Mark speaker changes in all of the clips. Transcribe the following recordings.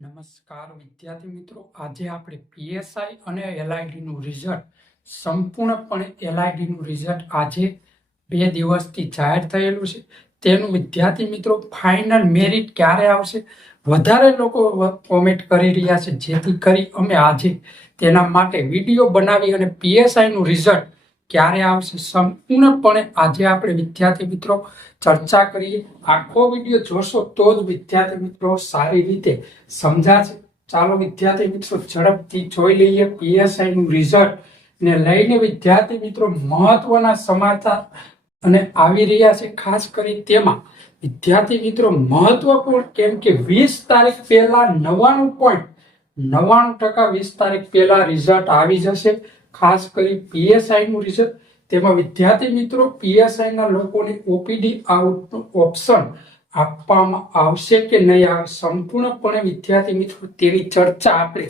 Speaker 1: નમસ્કાર વિદ્યાર્થી મિત્રો. આજે આપણે પીએસઆઈ અને એલઆઈડીનું રિઝલ્ટ સંપૂર્ણપણે એલઆઈડીનું રિઝલ્ટ આજે બે દિવસથી જાહેર થયેલું છે. તેનું વિદ્યાર્થી મિત્રો ફાઇનલ મેરિટ ક્યારે આવશે? વધારે લોકો કોમેન્ટ કરી રહ્યા છે. જેથી કરી અમે આજે તેના માટે વીડિયો બનાવી અને પીએસઆઈનું રિઝલ્ટ ક્યારે આવશે? સંપૂર્ણપણે આજે આપણે વિદ્યાર્થી મિત્રો ચર્ચા કરીએ. આખો વીડિયો જોશો તો જ વિદ્યાર્થી મિત્રો સારી રીતે સમજાશે. ચાલો વિદ્યાર્થી મિત્રો ઝડપથી જોઈ લઈએ પીએસઆઈ નું રિઝલ્ટ ને લઈને વિદ્યાર્થી મિત્રો મહત્વના સમાચાર અને આવી રહ્યા છે. ખાસ કરી તેમાં વિદ્યાર્થી મિત્રો મહત્વપૂર્ણ કેમ કે વીસ તારીખ પહેલા નવ્વાણું પોઈન્ટ નવ્વાણું ટકા વીસ તારીખ પહેલા રિઝલ્ટ આવી જશે. ખાસ કરી પીએસઆઈ નું રિઝલ્ટ તેમાં વિદ્યાર્થી મિત્રો, પીએસઆઈ ના લોકોને ઓપીડી આઉટનું ઓપ્શન આપવામાં આવશે કે નહીં આવે સંપૂર્ણપણે વિદ્યાર્થી મિત્રો તેની ચર્ચા આપણે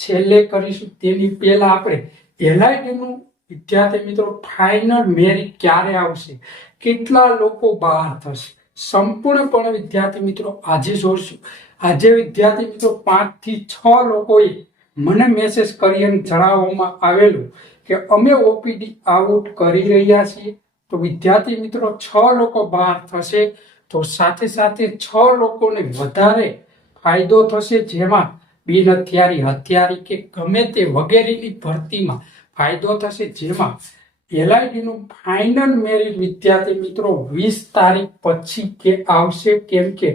Speaker 1: છેલ્લે કરીશું. તેની પહેલા આપણે એલઆઈડીનું વિદ્યાર્થી મિત્રો ફાઇનલ મેરિટ ક્યારે આવશે? કેટલા લોકો બહાર થશે? સંપૂર્ણપણે વિદ્યાર્થી મિત્રો આજે જોઈશું આજે વિદ્યાર્થી મિત્રો પાંચથી છ લોકોએ મને મેસેજ કરી અને જણાવવામાં આવેલું કે અમે ઓપીડી આઉટ કરી રહ્યા છીએ. તો વિદ્યાર્થી મિત્રો, છ લોકો બહાર થશે. તો સાથે સાથે છ લોકોને વધારે ફાયદો થશે, જેમાં બિન હથિયારી હથિયારી કે ગમે તે વગેરેની ભરતીમાં ફાયદો થશે, જેમાં એલઆઈડીનું ફાઇનલ મેરિટ વિદ્યાર્થી મિત્રો વીસ તારીખ પછી કે આવશે. કેમ કે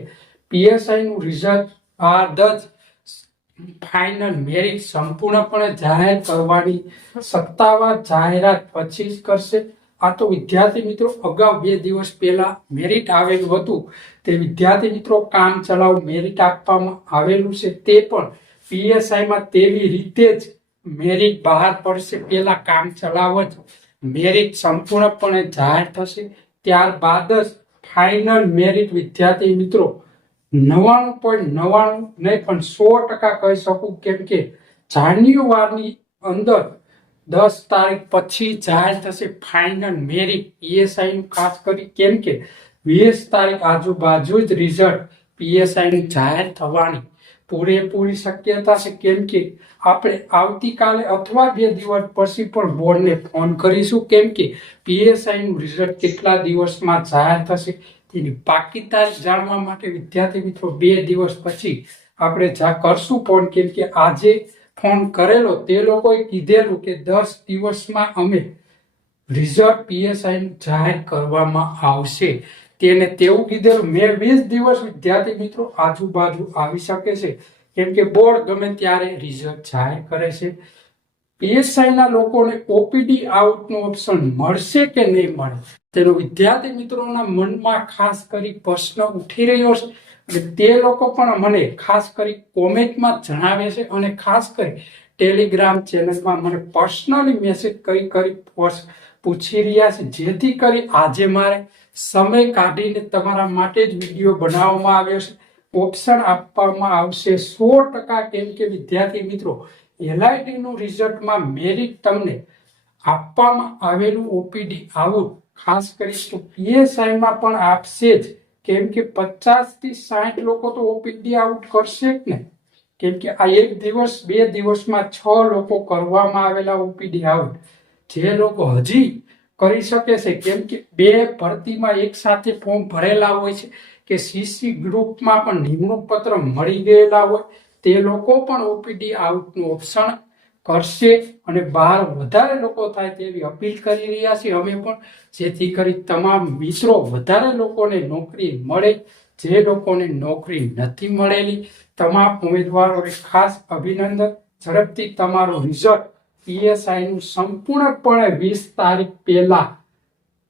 Speaker 1: પીએસઆઈનું રિઝલ્ટ બાદ દસ ફાઇનલ મેરિટ સંપૂર્ણપણે જાહેર કરવાની સત્તાવાર જાહેરાત પછી જ કરશે. આ તો વિદ્યાર્થી મિત્રો અગાઉ બે દિવસ પહેલા મેરિટ આવેલું હતું. તે વિદ્યાર્થી મિત્રો કામ ચલાવ મેરિટ આપવામાં આવેલું છે. તે પણ પીએસઆઈમાં તેવી રીતે જ મેરિટ બહાર પડશે. પહેલા કામ ચલાવ જ મેરિટ સંપૂર્ણપણે જાહેર થશે. ત્યારબાદ જ ફાઇનલ મેરિટ વિદ્યાર્થી મિત્રો નવ્વાણું પોઈન્ટ નવાણું નહીં પણ સો ટકા કહી શકું કેમ કે જાન્યુઆરની અંદર દસ તારીખ પછી જાહેર થશે ફાઇનલ મેરિટ પીએસઆઈનું ખાસ કરી કેમ કે વીસ તારીખ આજુબાજુ જ રિઝલ્ટ પીએસઆઈનું જાહેર થવાની પૂરેપૂરી શક્યતા છે કેમ કે આપણે આવતીકાલે અથવા બે દિવસ પછી પણ બોર્ડને ફોન કરીશું કેમ કે પીએસઆઈનું રિઝલ્ટ કેટલા દિવસમાં જાહેર થશે તેની પાકી તારીખ જાણવા માટે વિદ્યાર્થી મિત્રો, બે દિવસ પછી આપણે જા કરશું ફોન કેમ કે આજે ફોન કરેલો, તે લોકોએ કીધેલું કે દસ દિવસમાં અમે રિઝલ્ટ પીએસઆઈ જાહેર કરવામાં આવશે. તેને તેવું કીધેલું. મેં વીસ દિવસ વિદ્યાર્થી મિત્રો આજુબાજુ આવી શકે છે. કેમ કે બોર્ડ ગમે ત્યારે રિઝલ્ટ જાહેર કરે છે. પીએસઆઈના લોકોને ઓપીડી આઉટનું ઓપ્શન મળશે કે નહીં મળે? તેનો વિદ્યાર્થી મિત્રોના મનમાં ખાસ કરી પ્રશ્ન ઉઠી રહ્યો છે. અને તે લોકો પણ મને ખાસ કરી કોમેન્ટમાં જણાવે છે અને ખાસ કરી ટેલિગ્રામ ચેનલમાં મને પર્સનલી મેસેજ કરી કરી પૂછી રહ્યા છે. જેથી કરી આજે મારે સમય કાઢીને તમારા માટે જ વીડિયો બનાવવામાં આવ્યો છે. ઓપ્શન આપવામાં આવશે સો ટકા. કેમ કે વિદ્યાર્થી મિત્રો એલઆઈટી નું રિઝલ્ટમાં મેરિટ તમને આપવામાં આવેલું ઓપીડી આવું ખાસ કરી તો પીએસઆઈમાં પણ આપશે જ. કેમ કે પચાસથી સાઠ લોકો તો ઓપીડી આઉટ કરશે જ ને. કેમ કે આ એક દિવસ, બે દિવસમાં છ લોકો કરવામાં આવેલા ઓપીડી આઉટ જે લોકો હજી કરી શકે છે, કેમ કે બે ભરતીમાં એક સાથે ફોર્મ ભરેલા હોય છે, કે સીસી ગ્રુપમાં પણ નિમણૂક પત્ર મળી ગયેલા હોય. તે લોકો પણ ઓપીડી આઉટનું ઓપ્શન કરશે અને બહાર વધારે લોકો થાય તેવી અપીલ કરી રહ્યા છીએ અમે પણ જેથી કરી તમામ મિત્રો વધારે લોકોને નોકરી મળે, જે લોકોને નોકરી નથી મળેલી. તમામ ઉમેદવારોને ખાસ અભિનંદન. ઝડપથી તમારું રિઝલ્ટ પીએસઆઈનું સંપૂર્ણપણે વીસ તારીખ પહેલા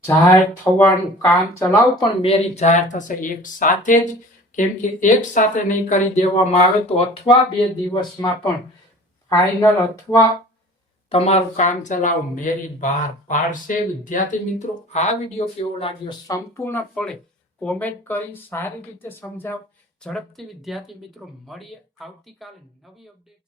Speaker 1: જાહેર થવાનું કામ ચલાવ, પણ મેરી જાહેર થશે એક સાથે જ. કેમ કે એક સાથે નહીં કરી દેવામાં આવે તો અથવા બે દિવસમાં પણ ફાઇનલ અથવા તમારું કામ ચલાવ મેરી બહાર પાડશે. વિદ્યાર્થી મિત્રો, આ વીડિયો કેવો લાગ્યો? સંપૂર્ણપણે કોમેન્ટ કરી સારી રીતે સમજાવ. ઝડપથી વિદ્યાર્થી મિત્રો, મળીએ. આવતીકાલે નવી અપડેટ